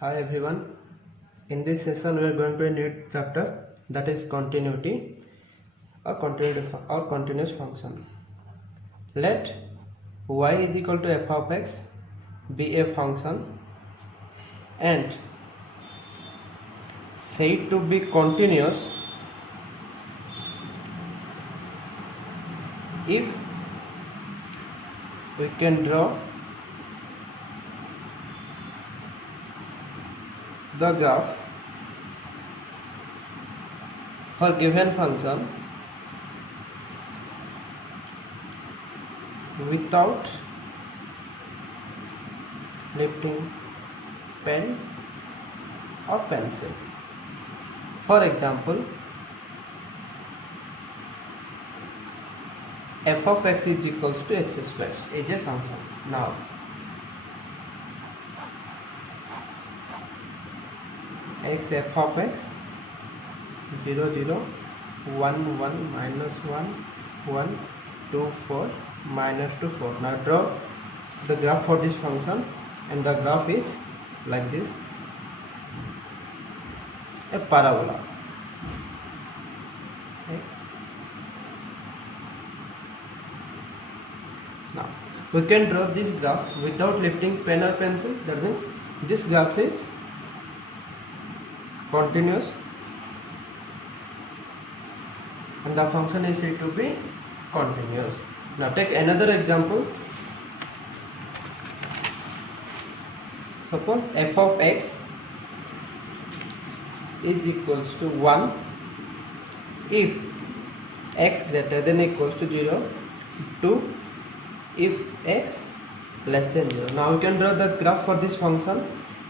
Hi everyone. In this session we are going to a new chapter, that is continuity or continuous function. Let y is equal to f of x be a function and said to be continuous if we can draw the graph for given function without lifting pen or pencil. For example, f of x is equals to x square is a function. Now x f of x 0 0 1 1 minus 1 1 2 4 minus 2 4. Now draw the graph for this function, and the graph is like this, a parabola. Now we can draw this graph without lifting pen or pencil. That means this graph is continuous and the function is said to be continuous. Now take another example. Suppose f of x is equals to 1 if x greater than or equals to 0, 2 if x less than 0. Now we can draw the graph for this function.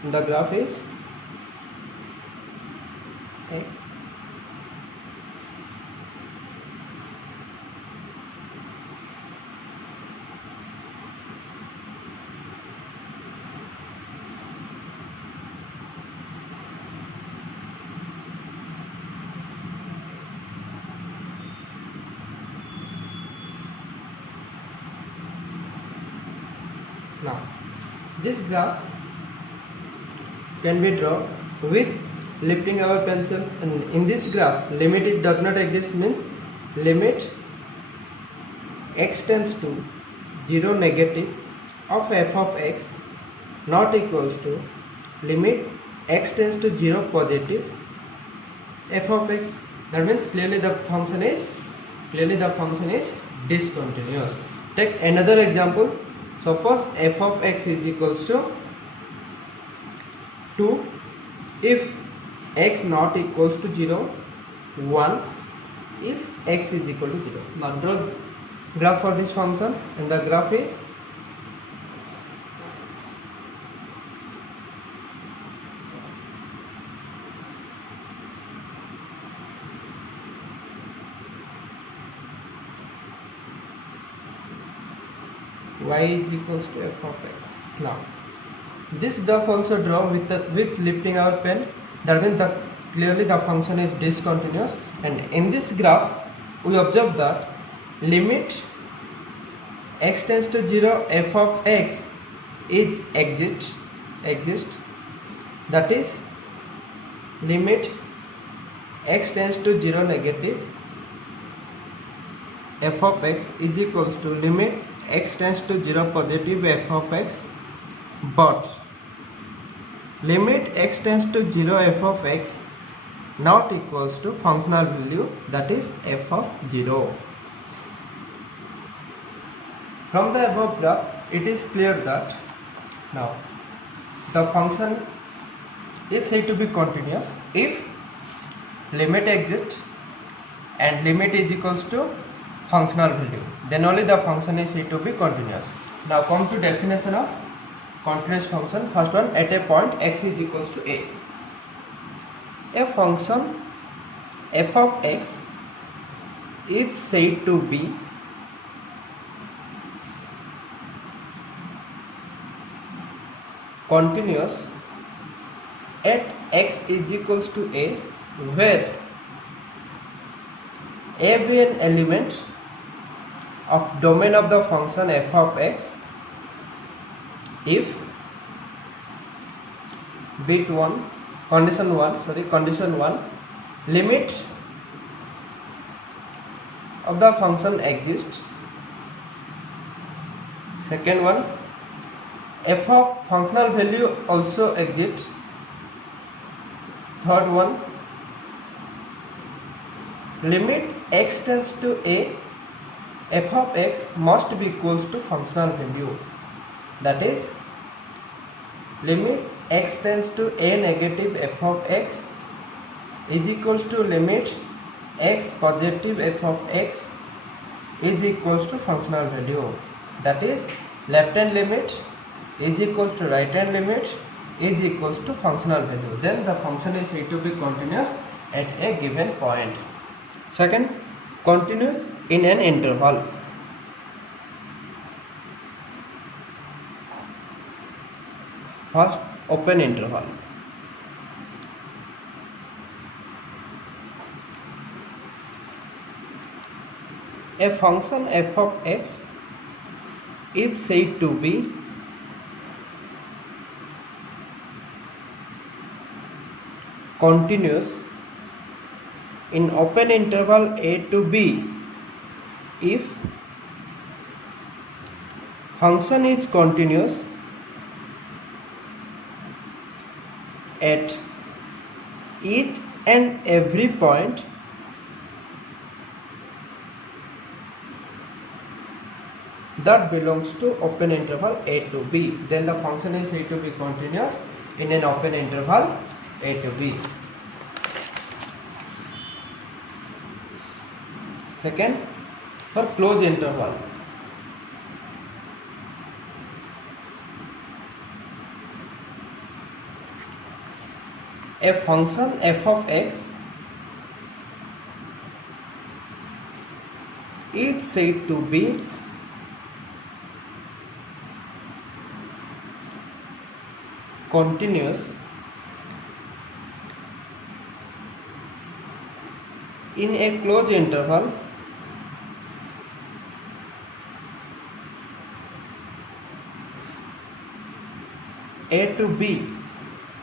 The graph is x Now this graph can be drawn with lifting our pencil, and in this graph limit does not exist, means limit x tends to 0 negative of f of x not equals to limit x tends to 0 positive f of x. That means clearly the function is discontinuous. Take another example. Suppose f of x is equals to 2 if x not equals to 0, 1 if x is equal to 0. Now draw graph for this function, and the graph is y is equals to f of x. Now this graph also draw with lifting our pen. That means that clearly the function is discontinuous, and in this graph we observe that limit x tends to 0 f of x is exist. That is limit x tends to 0 negative f of x is equals to limit x tends to 0 positive f of x, but limit x tends to 0 f of x not equals to functional value, that is f of 0. From the above graph it is clear that now the function is said to be continuous if limit exists and limit is equals to functional value, then only the function is said to be continuous. Now come to definition of continuous function. First one, at a point x is equals to a function f of x is said to be continuous at x is equals to a, where a be an element of domain of the function f of x if condition 1, limit of the function exists. Second one, f of functional value also exists. Third one, limit x tends to a, f of x must be equals to functional value. That is, limit x tends to a negative f of x is equals to limit x positive f of x is equals to functional value. That is, left hand limit is equals to right hand limit is equals to functional value. Then the function is said to be continuous at a given point. Second, continuous in an interval. First, open interval. A function f of x is said to be continuous in open interval a to b if function is continuous at each and every point that belongs to open interval a to b. Then the function is said to be continuous in an open interval a to b. Second, for closed interval, a function f of x is said to be continuous in a closed interval a to b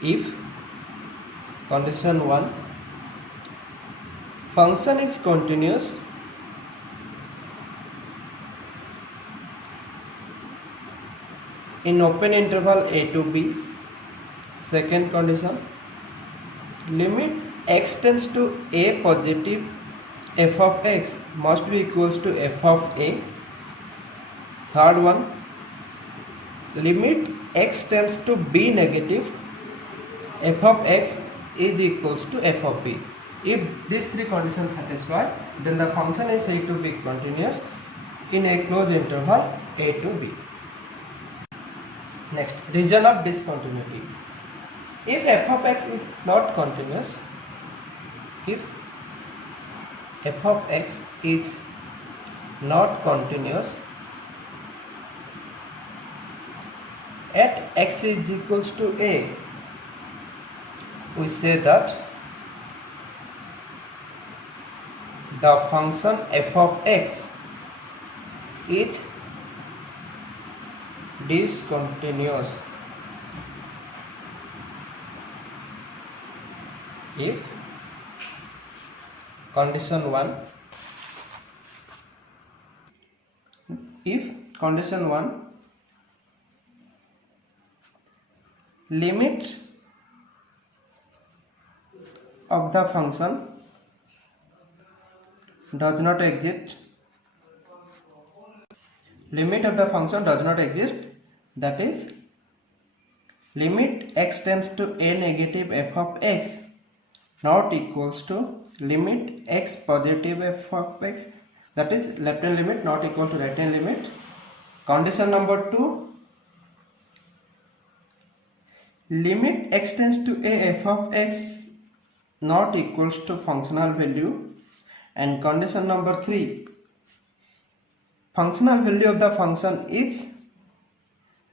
if condition 1, function is continuous in open interval a to b. Second condition, limit x tends to a positive f of x must be equals to f of a. Third one, limit x tends to b negative f of x is equals to f of b. If these three conditions satisfy, then the function is said to be continuous in a closed interval a to b. Next, region of discontinuity. If f of x is not continuous, if f of x is not continuous at x is equals to a, we say that the function f of x is discontinuous if condition 1, limit of the function does not exist, that is, limit x tends to a negative f of x not equals to limit x positive f of x, that is, left hand limit not equal to right hand limit. Condition number 2, limit x tends to a f of x not equals to functional value. And condition number 3, functional value of the function is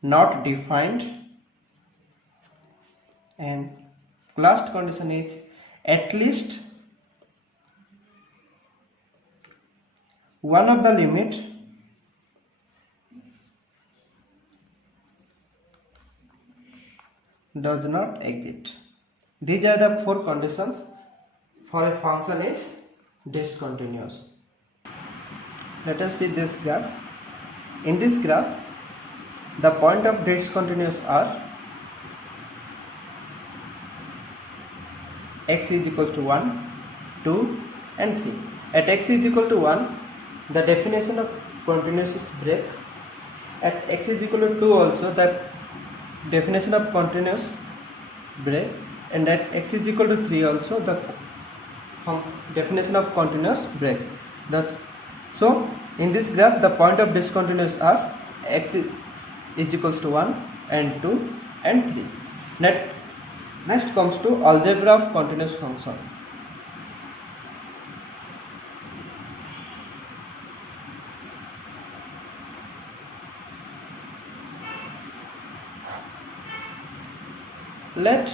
not defined. And last condition is at least one of the limit does not exist. These are the four conditions for a function is discontinuous. Let us see this graph. In this graph, the point of discontinuous are x is equal to 1, 2 and 3. At x is equal to 1, the definition of continuous is break. At x is equal to 2 also, the definition of continuous break, and at x is equal to 3 also, the definition of continuous break. So in this graph, the point of discontinuous are x is equals to 1 and 2 and 3. Next comes to algebra of continuous function. Let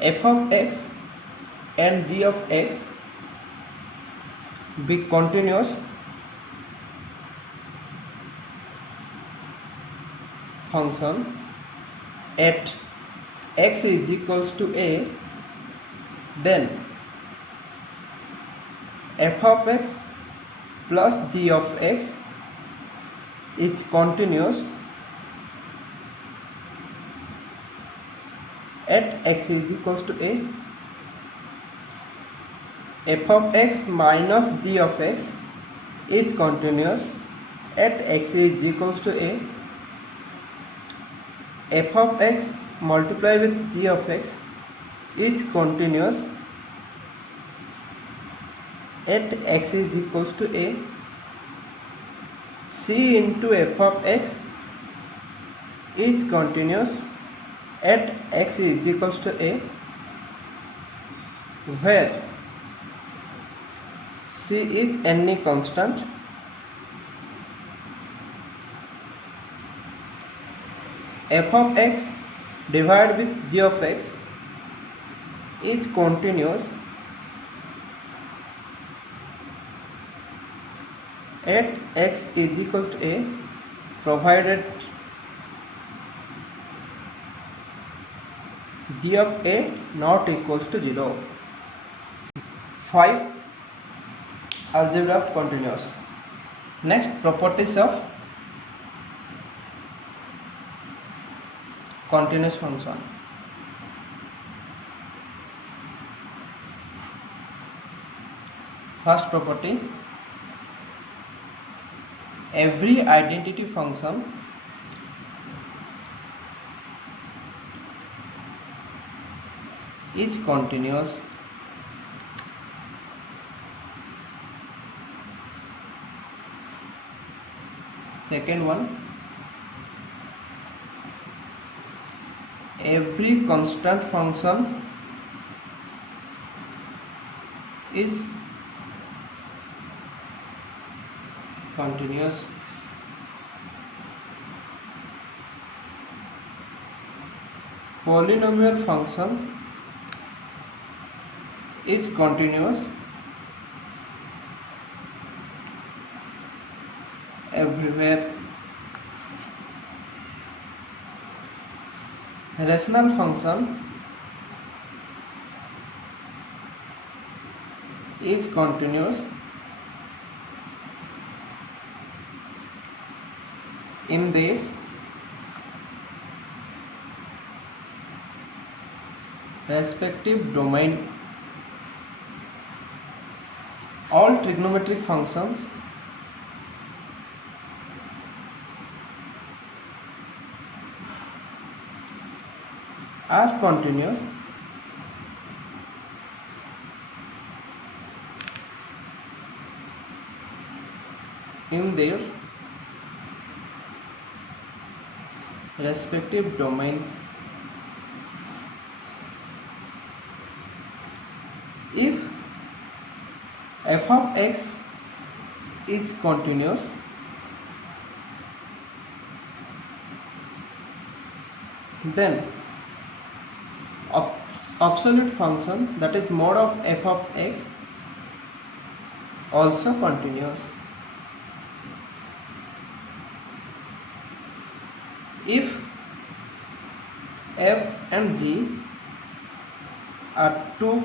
f of x and g of x be continuous function at x is equals to a, then f of x plus g of x is continuous at x is equals to a. F of x minus g of x is continuous at x is equals to a. F of x multiplied with g of x is continuous at x is equals to a. C into f of x is continuous at x is equals to a, where C is any constant. F of x divided with g of x is continuous at x is equal to a, provided g of a not equals to 0. 5. Algebra of continuous. Next, properties of continuous function. First property, every identity function is continuous second one, every constant function is continuous. Polynomial function is continuous everywhere. Rational function is continuous in the respective domain. All trigonometric functions are continuous in their respective domains. If f of x is continuous, then absolute function, that is mod of f of x, also continuous. If f and g are two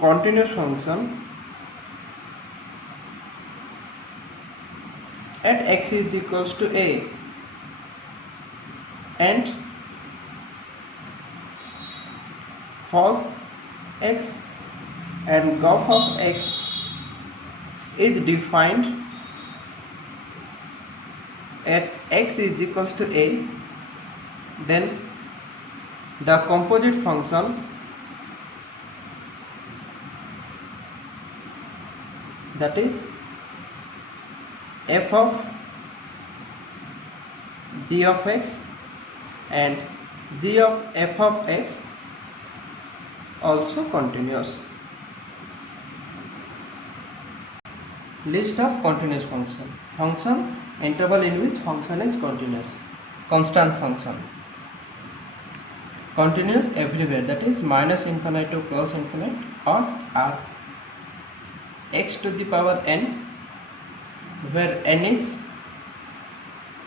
continuous function at x is equals to a, and for x and graph of x is defined at x is equals to a, then the composite function that is f of g of x and g of f of x also continuous. List of continuous function. Function, interval in which function is continuous. Constant function. Continuous everywhere, that is minus infinite to plus infinite, or r. X to the power n, where n is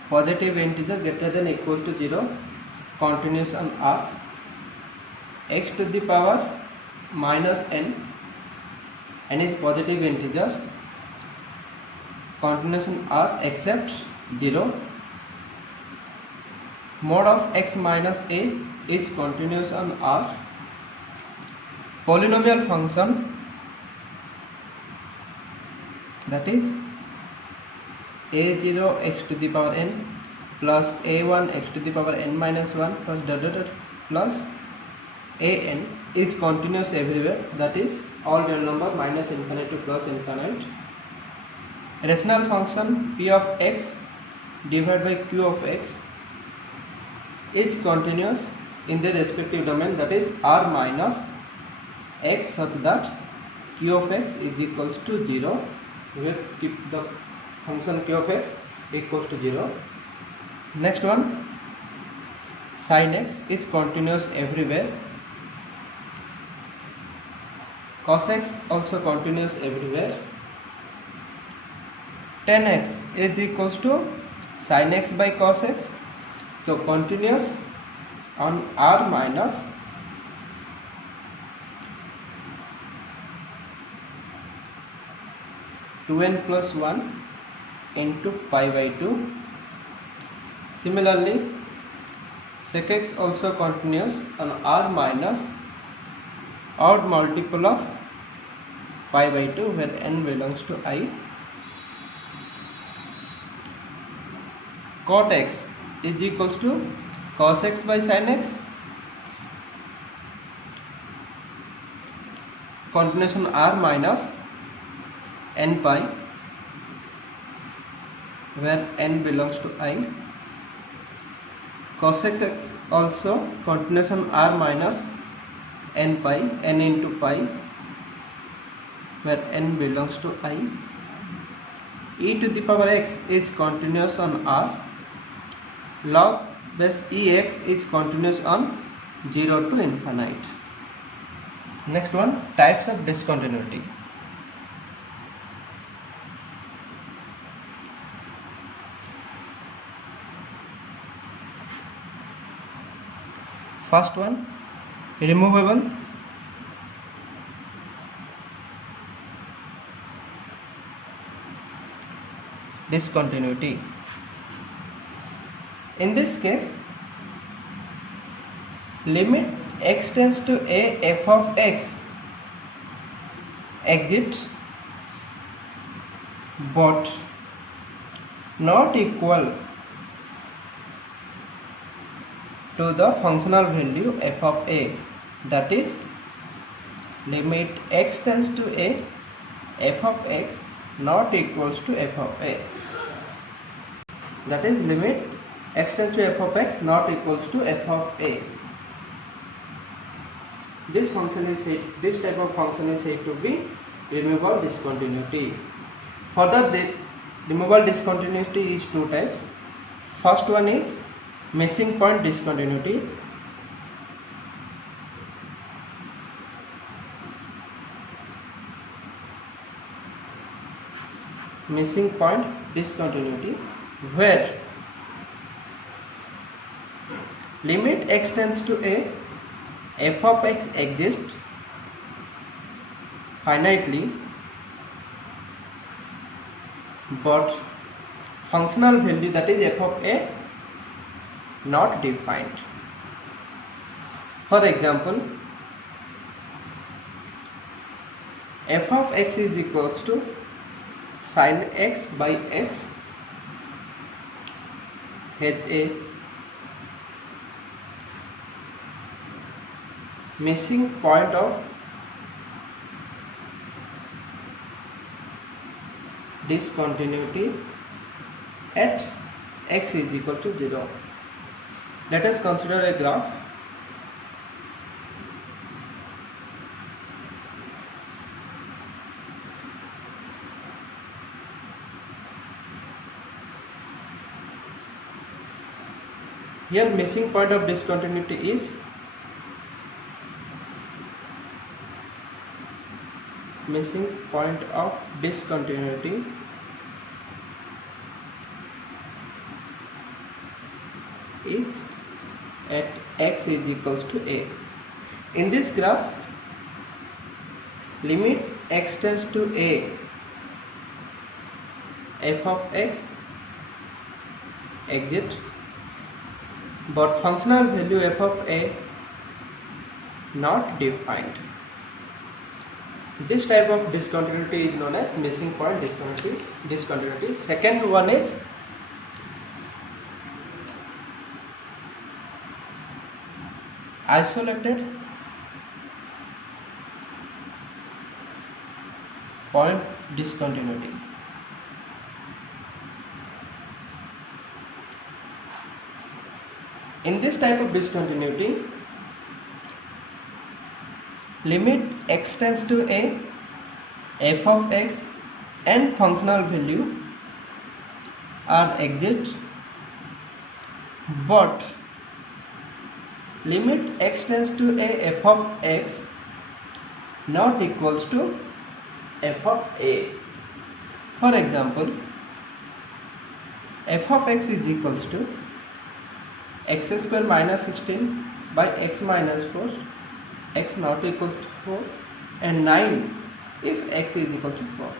positive integer greater than equal to 0, continuous on r. X to the power minus n, n is positive integer, continuous on r except 0. Mod of x minus a is continuous on r. Polynomial function, that is a0 x to the power n plus a1 x to the power n minus 1 plus dot dot dot plus an is continuous everywhere, that is all real number minus infinite to plus infinite. Rational function p of x divided by q of x is continuous in their respective domain, that is r minus x, such that q of x is equals to 0, where keep the function q of x equals to 0. Next one, sin x is continuous everywhere. Cos x also continuous everywhere. Tan x is equals to sin x by cos x, so continuous on r minus two n plus 1 into pi by 2. Similarly, sec x also continuous on r minus odd multiple of pi by 2, where n belongs to I. Cot x is equals to cos x by sin x, continuous on r minus n pi, where n belongs to I. Cos x also continuous on r minus n pi, n into pi, where n belongs to I. E to the power x is continuous on r. Log base ex is continuous on 0 to infinite. Next one, types of discontinuity. First one, removable. Discontinuity. In this case, limit x tends to a f of x exit but not equal to the functional value f of a, that is limit x tends to a f of x not equals to f of a, that is limit x tends to f of x not equals to f of a. This type of function is said to be removable discontinuity. Further, the removable discontinuity is two types. First one is missing point discontinuity. Missing point discontinuity, where limit x tends to a, f of x exists finitely but functional value, that is f of a, not defined. For example, f of x is equals to sin x by x has a missing point of discontinuity at x is equal to 0. Let us consider a graph. Here missing point of discontinuity is is at x is equals to a. In this graph, limit x tends to a, f of x exists but functional value f of a not defined. This type of discontinuity is known as missing point discontinuity. Second one is isolated point discontinuity. In this type of discontinuity, limit x tends to a, f of x and functional value are exist but limit x tends to a, f of x not equals to f of a. For example, f of x is equals to x square minus 16 by x minus 4, x not equal to 4, and 9 if x is equal to 4.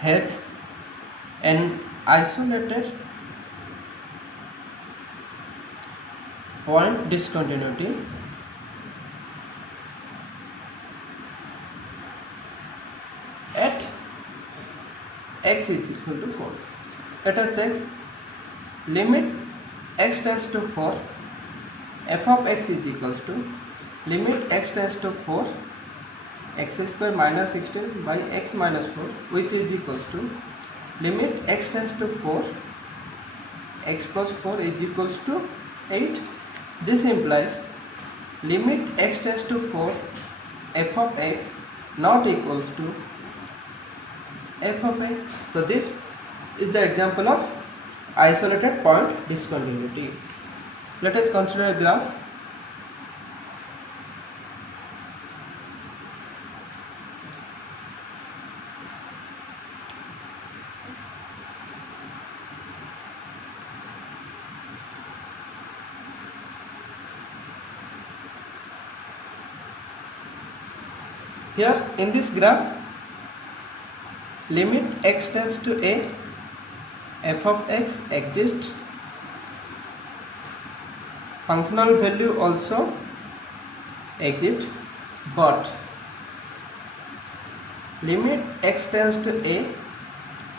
Hence, an isolated point discontinuity at x is equal to 4. Let us check. Limit x tends to 4, f of x is equals to limit x tends to 4, x square minus 16 by x minus 4, which is equals to limit x tends to 4, x plus 4 is equals to 8. This implies limit x tends to 4, f of x not equals to f of a. So this is the example of isolated point discontinuity. Let us consider a graph. Here in this graph, limit x tends to a, f of x exists, functional value also exists, but limit x tends to a,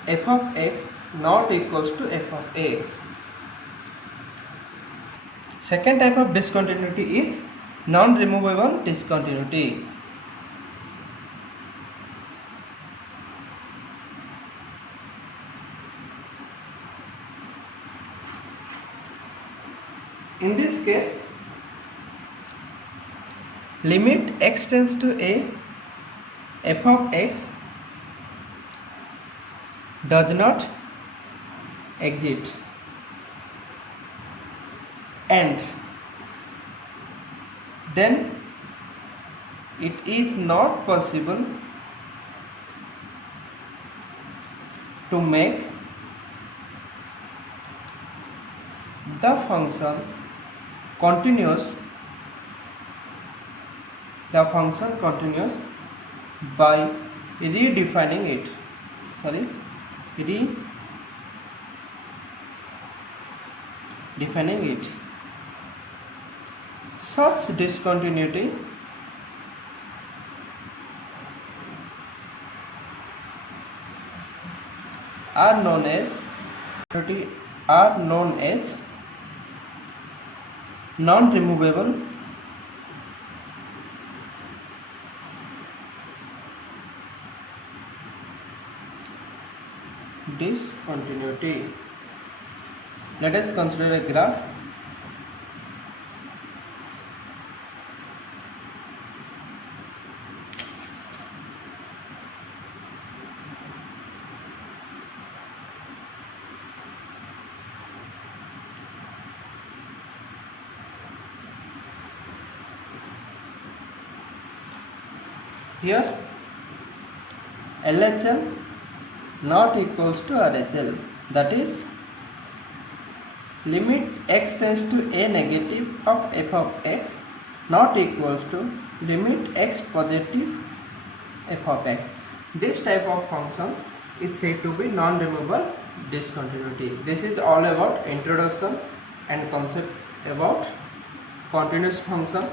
f of x not equals to f of a. Second type of discontinuity is non-removable discontinuity. In this case, limit x tends to a, f of x does not exist, and then it is not possible to make the function continues by redefining it. Redefining it. Such discontinuity are known as non-removable discontinuity. Let us consider a graph. Here LHL not equals to RHL, that is limit x tends to a negative of f of x not equals to limit x positive f of x. This type of function is said to be non-removable discontinuity. This is all about introduction and concept about continuous function.